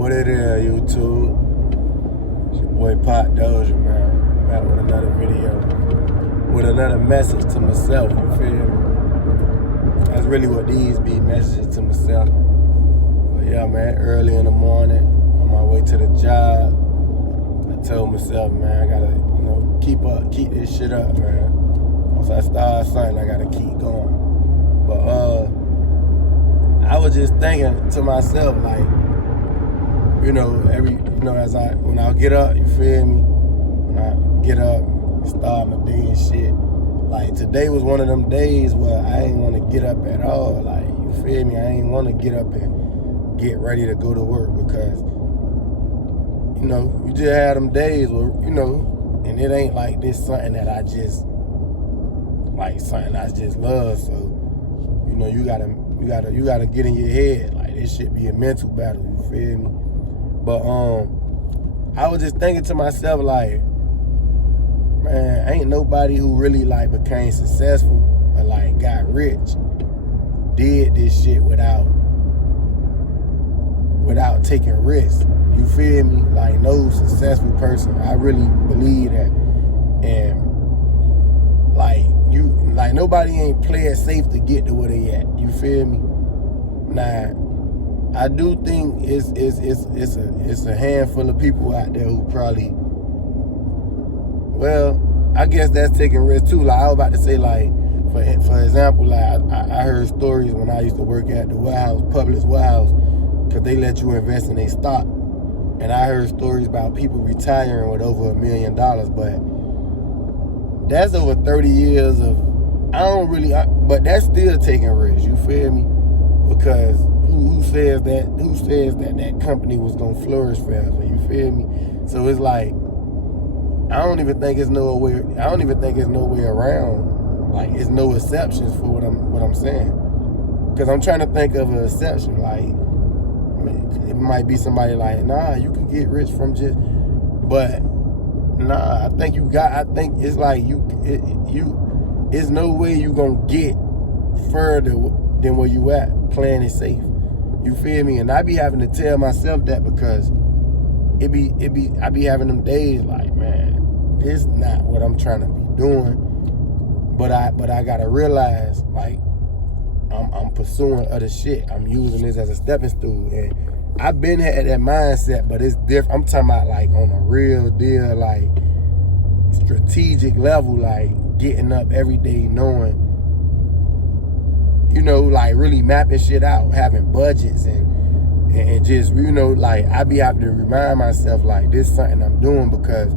What it is, YouTube? It's your boy Poppa Dozier, man. Back with another video. With another message to myself, you feel me? That's really what these be, messages to myself. But yeah, man, early in the morning, on my way to the job, I told myself, man, I gotta, keep this shit up, man. Once I start something, I gotta keep going. But I was just thinking to myself, like, when I get up, you feel me? When I get up, start my day and shit. Like, today was one of them days where I ain't want to get up at all. Like, you feel me? I ain't want to get up and get ready to go to work because, you just have them days where, and it ain't like this something that I just, like something I just love. So, you gotta get in your head. Like, this shit be a mental battle, you feel me? But I was just thinking to myself, like, man, ain't nobody who really like became successful or like got rich did this shit without taking risks. You feel me? Like, no successful person. I really believe that. And like nobody ain't playing safe to get to where they at. You feel me? Now, I do think it's a handful of people out there who probably, well, I guess that's taking risks too. Like, I was about to say, like, for example, like, I heard stories when I used to work at the warehouse, Publix warehouse, because they let you invest in their stock. And I heard stories about people retiring with over $1 million, but that's over 30 years of, but that's still taking risks, you feel me? Because who says that company was gonna flourish forever, you feel me? So it's like, I don't even think it's no way around. Like, it's no exceptions for what I'm saying. Because I'm trying to think of an exception. Like, it might be somebody like, nah, you can get rich from just, but nah, I think it's like it's no way you gonna get further than where you at playing it safe. You feel me? And I be having to tell myself that because I be having them days like, man, this not what I'm trying to be doing. But I gotta realize, like, I'm pursuing other shit. I'm using this as a stepping stool. And I've been had that mindset, but it's different. I'm talking about, like, on a real deal, like, strategic level, like, getting up every day knowing, like, really mapping shit out, having budgets and just, like, I be having to remind myself, like, this is something I'm doing, because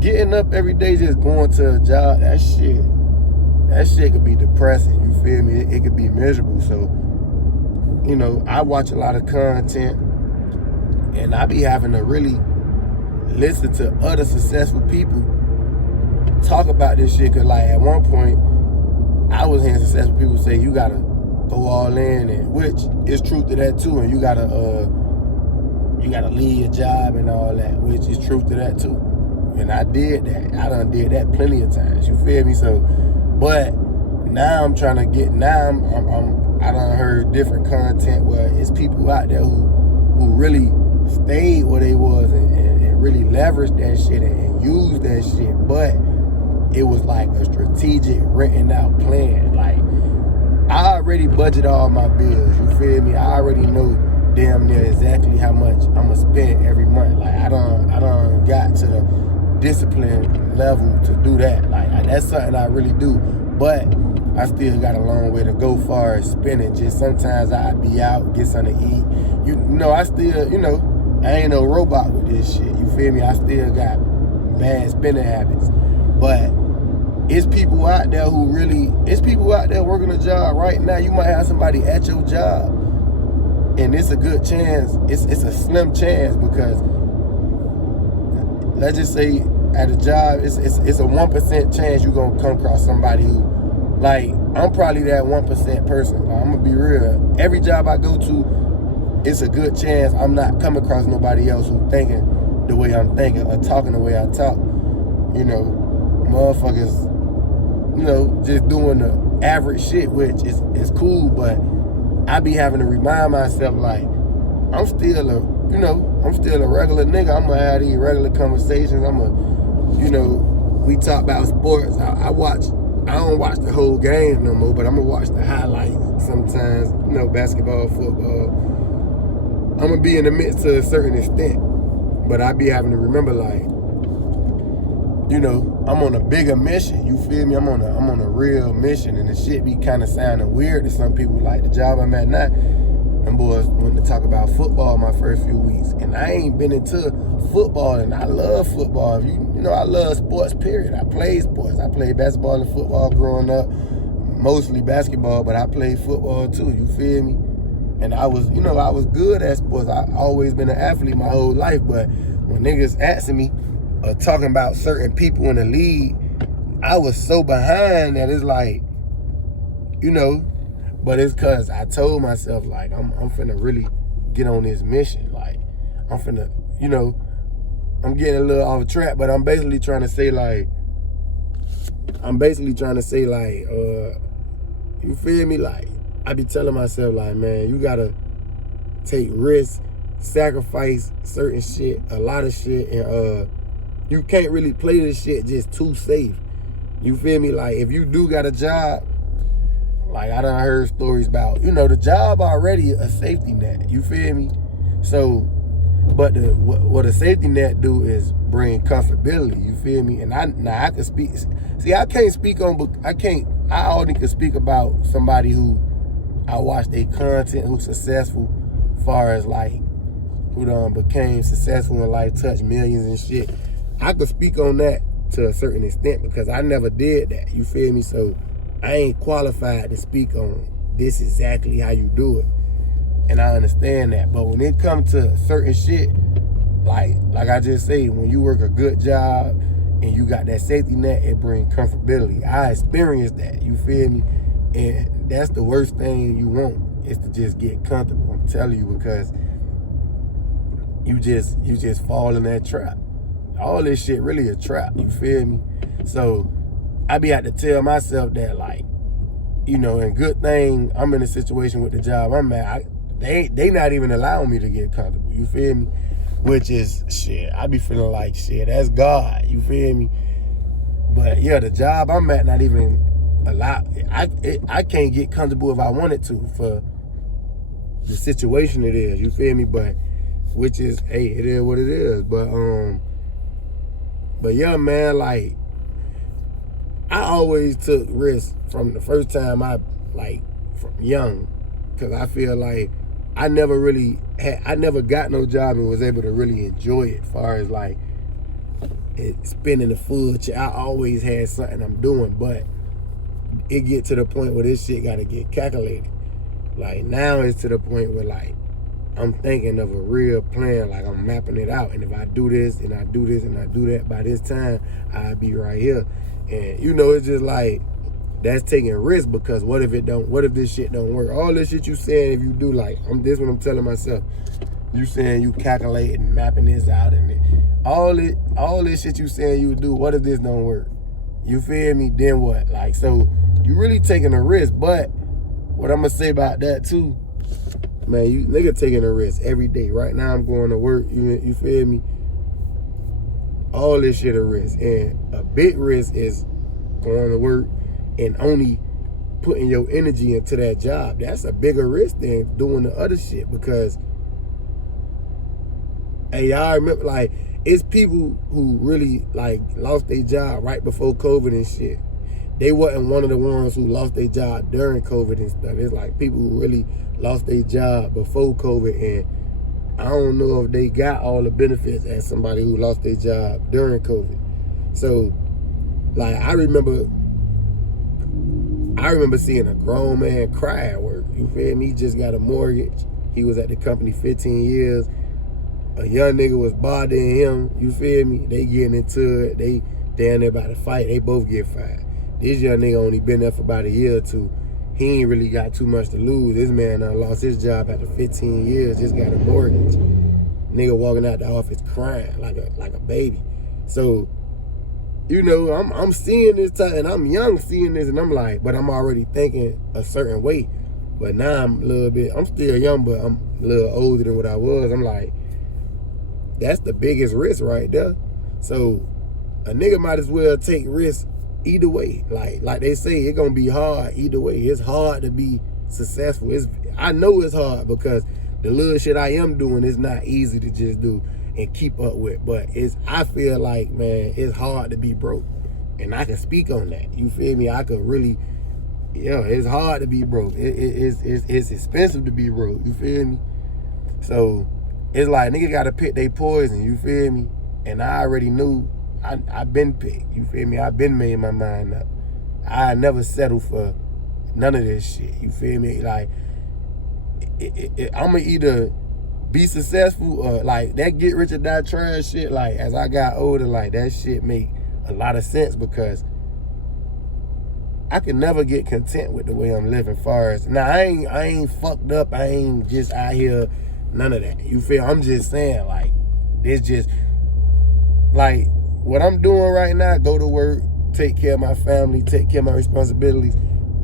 getting up every day just going to a job, that shit could be depressing, you feel me? It could be miserable. So, I watch a lot of content, and I be having to really listen to other successful people talk about this shit, because, like, at one point, I was hearing successful people say you gotta go all in, and which is truth to that too, and you gotta leave your job and all that, which is truth to that too. And I did that. I done did that plenty of times. You feel me? So, but now I'm trying to get. Now I done heard different content where it's people out there who really stayed where they was and really leveraged that shit and used that shit, but it was like a strategic renting out plan. Like, I already budget all my bills, you feel me? I already know damn near exactly how much I'ma spend every month. Like, I done got to the discipline level to do that. Like, that's something I really do. But I still got a long way to go far as spending. Just sometimes I be out, get something to eat. I still, I ain't no robot with this shit. You feel me? I still got bad spending habits. But it's people out there working a job right now. You might have somebody at your job, and it's a good chance. It's a slim chance, because let's just say at a job, it's a 1% chance you're gonna come across somebody who, like, I'm probably that 1% person. Like, I'm gonna be real. Every job I go to, it's a good chance I'm not coming across nobody else who thinking the way I'm thinking or talking the way I talk. Motherfuckers, just doing the average shit, which is cool, but I be having to remind myself, like, I'm still you know, I'm still a regular nigga. I'm gonna have these regular conversations. You know, we talk about sports. I don't watch the whole game no more, but I'm gonna watch the highlights sometimes, you know, basketball, football. I'm gonna be in the midst to a certain extent, but I be having to remember, like, you know, I'm on a bigger mission. You feel me? I'm on a real mission, and the shit be kind of sounding weird to some people. Like the job I'm at now, them boys went to talk about football my first few weeks, and I ain't been into football, and I love football. You know, I love sports, period. I played sports. I played basketball and football growing up, mostly basketball, but I played football too, you feel me? And I was good at sports. I always been an athlete my whole life, but when niggas asking me or talking about certain people in the league, I was so behind that it's like, you know, but it's cause I told myself, like, I'm finna really get on this mission. Like, I'm finna, you know, I'm getting a little off track, but I'm basically trying to say, like, you feel me? Like, I be telling myself, like, man, you gotta take risks, sacrifice certain shit, a lot of shit, and you can't really play this shit just too safe. You feel me? Like, if you do got a job, like, I done heard stories about, you know, the job already a safety net. You feel me? So, but what a safety net do is bring comfortability. You feel me? And I can speak. See, I can't speak on. I only can speak about somebody who I watch their content, who's successful, as far as like who done became successful in life, touched millions and shit. I could speak on that to a certain extent because I never did that. You feel me? So I ain't qualified to speak on this exactly how you do it. And I understand that. But when it comes to certain shit, like I just say, when you work a good job and you got that safety net, it brings comfortability. I experienced that, you feel me? And that's the worst thing you want, is to just get comfortable. I'm telling you, because you just fall in that trap. All this shit really a trap, you feel me? So I be had to tell myself that, like, you know, and good thing I'm in a situation with the job I'm at, they not even allowing me to get comfortable, you feel me? Which is shit, I be feeling like shit, that's God, you feel me? But yeah, the job I'm at not even allow. I can't get comfortable if I wanted to for the situation it is, you feel me? But which is, hey, it is what it is. But yeah, man, like, I always took risks from the first time from young, because I feel like I never got no job and was able to really enjoy it, as far as like spending the full I always had something I'm doing, but it get to the point where this shit gotta get calculated. Like, now it's to the point where, like, I'm thinking of a real plan, like I'm mapping it out, and if I do this and I do this and I do that, by this time I'll be right here. And you know, it's just like, that's taking risk, because what if this shit don't work? All this shit you saying, if you do, like, this what I'm telling myself. You saying you calculating, mapping this out, and all this shit you saying you do, what if this don't work? You feel me? Then what? Like, so you really taking a risk. But what I'm gonna say about that too, man, you nigga taking a risk every day. Right now I'm going to work, you feel me? All this shit a risk. And a big risk is going to work and only putting your energy into that job. That's a bigger risk than doing the other shit, because, hey, y'all remember, like, it's people who really, like, lost their job right before COVID and shit. They wasn't one of the ones who lost their job during COVID and stuff. It's like people who really lost their job before COVID, and I don't know if they got all the benefits as somebody who lost their job during COVID. So, like, I remember seeing a grown man cry at work. You feel me? He just got a mortgage. He was at the company 15 years. A young nigga was bothering him. You feel me? They getting into it. They down there about to fight. They both get fired. This young nigga only been there for about a year or two. He ain't really got too much to lose. This man lost his job after 15 years. Just got a mortgage. Nigga walking out the office crying like a baby. So, you know, I'm seeing this time, and I'm young seeing this, and I'm like, but I'm already thinking a certain way. But now I'm still young, but I'm a little older than what I was. I'm like, that's the biggest risk right there. So a nigga might as well take risks either way. Like they say, it's gonna be hard either way. It's hard to be successful. I know it's hard because the little shit I am doing is not easy to just do and keep up with. But I feel like, man, it's hard to be broke. And I can speak on that. You feel me? I could really, it's hard to be broke. It's expensive to be broke. You feel me? So it's like nigga gotta pick their poison. You feel me? And I already knew. I've been picked. You feel me? I've been made my mind up. I never settle for none of this shit. You feel me? Like I'ma either be successful or like that get rich or die trying shit. Like as I got older, like that shit make a lot of sense because I can never get content with the way I'm living. Far as now, I ain't fucked up. I ain't just out here. None of that. You feel? I'm just saying, like, it's just like what I'm doing right now. Go to work, take care of my family, take care of my responsibilities.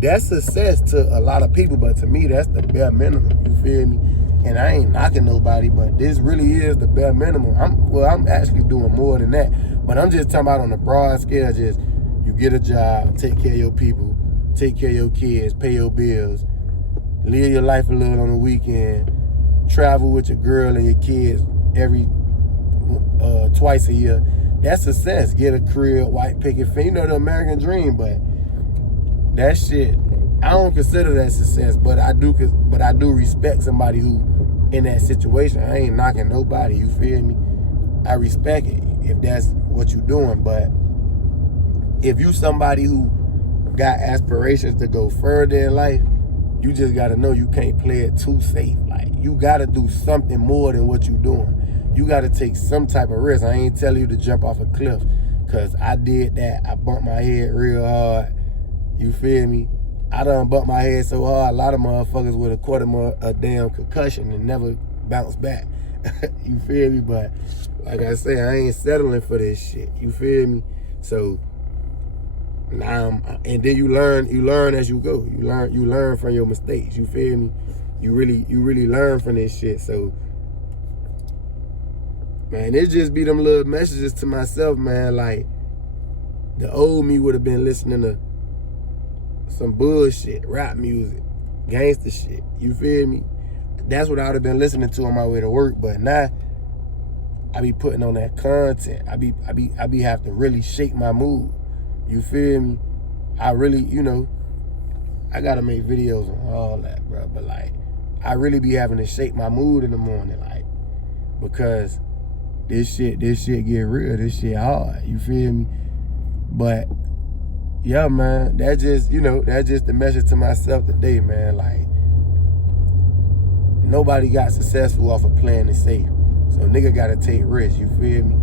That's success to a lot of people, but to me, that's the bare minimum. You feel me? And I ain't knocking nobody, but this really is the bare minimum. I'm actually doing more than that, but I'm just talking about on a broad scale. Just you get a job, take care of your people, take care of your kids, pay your bills, live your life a little on the weekend, travel with your girl and your kids every twice a year. That's success. Get a crib, white picket fence. You know the American dream, but that shit, I don't consider that success. But I do respect somebody who in that situation. I ain't knocking nobody. You feel me? I respect it if that's what you doing. But if you somebody who got aspirations to go further in life, you just gotta know you can't play it too safe. Like you gotta do something more than what you doing. You gotta take some type of risk. I ain't telling you to jump off a cliff, cause I did that. I bumped my head real hard. You feel me? I done bumped my head so hard, a lot of motherfuckers would have caught a damn concussion and never bounced back. You feel me? But like I say, I ain't settling for this shit. You feel me? So now, and then you learn as you go. You learn from your mistakes. You feel me? You really learn from this shit. So, man, it just be them little messages to myself, man. Like the old me would have been listening to some bullshit, rap music, gangster shit. You feel me? That's what I would have been listening to on my way to work. But now I be putting on that content. I be have to really shake my mood. You feel me? I really, I gotta make videos on all that, bro. But like, I really be having to shake my mood in the morning, like, because this shit get real. This shit hard. You feel me? But yeah, man, that's just the message to myself today, man. Like, nobody got successful off of playing it safe. So nigga gotta take risks. You feel me?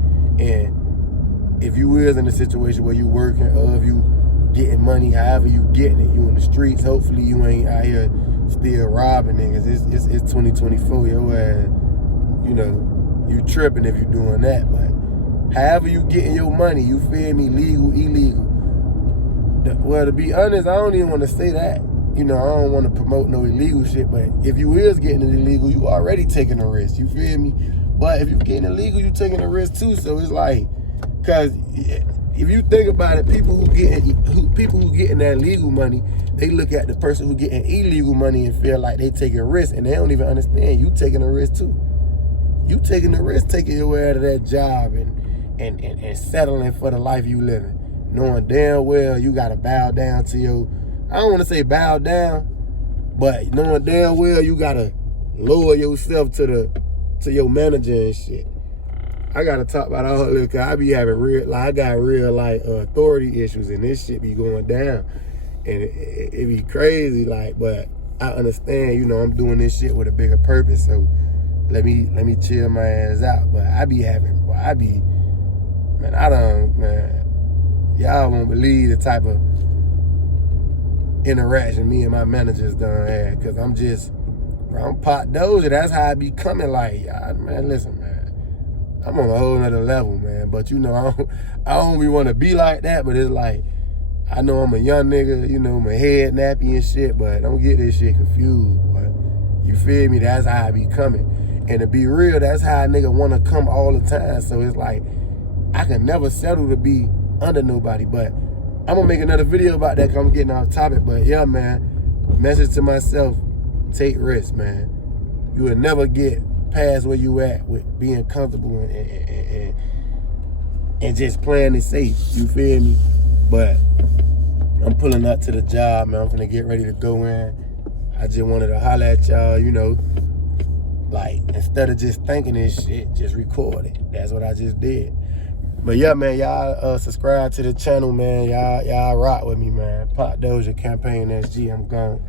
And if you is in a situation where you working or if you getting money, however you getting it, you in the streets, hopefully you ain't out here still robbing niggas. It's 2024, your ass, you tripping if you doing that. But however you getting your money, you feel me, legal, illegal. Well, to be honest, I don't even want to say that. I don't want to promote no illegal shit, but if you is getting it illegal, you already taking a risk, you feel me? But if you getting illegal, you taking a risk too, so it's like, because if you think about it, people who getting that legal money, they look at the person who getting illegal money and feel like they taking a risk, and they don't even understand you taking a risk too. You taking the risk, taking your way out of that job and settling for the life you living, knowing damn well you gotta bow down to your, I don't want to say bow down, but knowing damn well you gotta lower yourself to your manager and shit. I gotta talk about all this because I be having I got real authority issues, and this shit be going down, and it be crazy, but I understand, I'm doing this shit with a bigger purpose, so let me chill my ass out. But y'all won't believe the type of interaction me and my managers done had, because I'm Poppa Dozier. That's how I be coming, man, listen, man. I'm on a whole nother level, man. But I don't really want to be like that. But it's like, I know I'm a young nigga, my head nappy and shit. But don't get this shit confused, boy. You feel me? That's how I be coming. And to be real, that's how a nigga want to come all the time. So it's like, I can never settle to be under nobody. But I'm going to make another video about that because I'm getting off topic. But yeah, man, message to myself, take risks, man. You will never get past where you at with being comfortable and just playing it safe. You feel me? But I'm pulling up to the job, man. I'm finna get ready to go in. I just wanted to holler at y'all, you know, like, instead of just thinking this shit, just record it. That's what I just did. But yeah, man, y'all subscribe to the channel, man. Y'all rock with me, man. Poppa Dozier, CampaignSG, I'm gone.